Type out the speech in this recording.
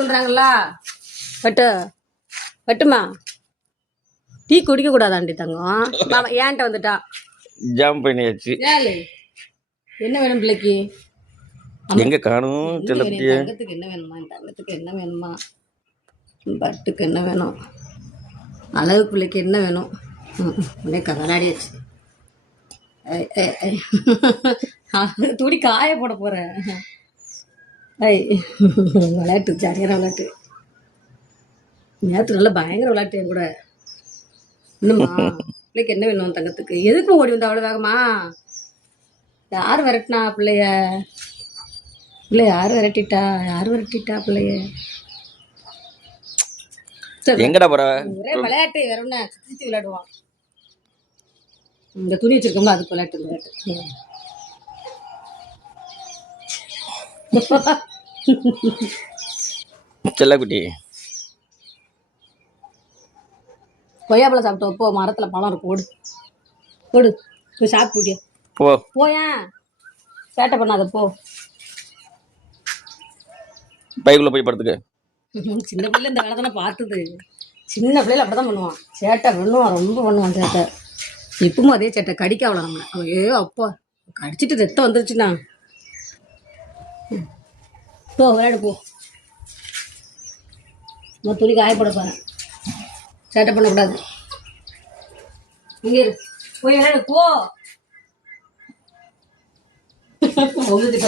சொல்றாங்களா பட்டு பட்டுமா டீ குடிக்க கூடாதாண்டி தங்கம். மாமா ஏன்ட்ட வந்துட்டான். ஜாம் பண்ணியாச்சு. என்ன வேணும் பிள்ளைக்கு? எங்க காணும் செல்லப்பட்டிய? தங்கத்துக்கு என்ன வேணுமா? தங்கத்துக்கு என்ன வேணுமா? பட்டுக்கு என்ன வேணும்? அழகு பிள்ளைக்கு என்ன வேணும்? உடனே கதலாடியாச்சு. துடி காய போட போறேன். விளையாட்டு சரியான விளையாட்டு. நேற்று நல்லா பயங்கர விளையாட்டு என் கூட. இன்னுமா பிள்ளைக்கு என்ன வேணும்? தங்கத்துக்கு எதுக்கு ஓடி வந்தா அவ்வளோ வேகமா? யார் விரட்டினா பிள்ளைய? யார் விரட்டிட்டா? பிள்ளைய எங்கடா போற? ஒரே விளையாட்டு. வேற என்ன சுத்தி விளையாடுவான். இந்த துணி வச்சிருக்கோம்ல அதுக்கு விளையாட்டு. செல்லக்குட்டி கொய்யாப்பழம் சாப்பிட்டோம். போ, மரத்துல பழம் இருக்கு. ஓடு ஓடு போய் சாப்பிட்டு போயேன். சேட்டை பண்ணாத போ. பைக்குள்ள போய் படுத்துக்க. சின்ன பிள்ளை இந்த வேலை தானே பார்த்தது. சின்ன பிள்ளைல அப்படிதான் பண்ணுவான். சேட்டை பண்ணுவான், ரொம்ப பண்ணுவான் சேட்டை. இப்பவும் அதே சேட்டை. கடிக்க அவ்வளோ நம்மளை. ஐயோ அப்பா கடிச்சிட்டு ரத்தம் வந்துருச்சுண்ணா. போ விளையாடு போ. நான் துணி காயப்பட போறேன். சேட்டை பண்ணக்கூடாது. இங்கே போய் விளையாடு போ. உங்களுக்கு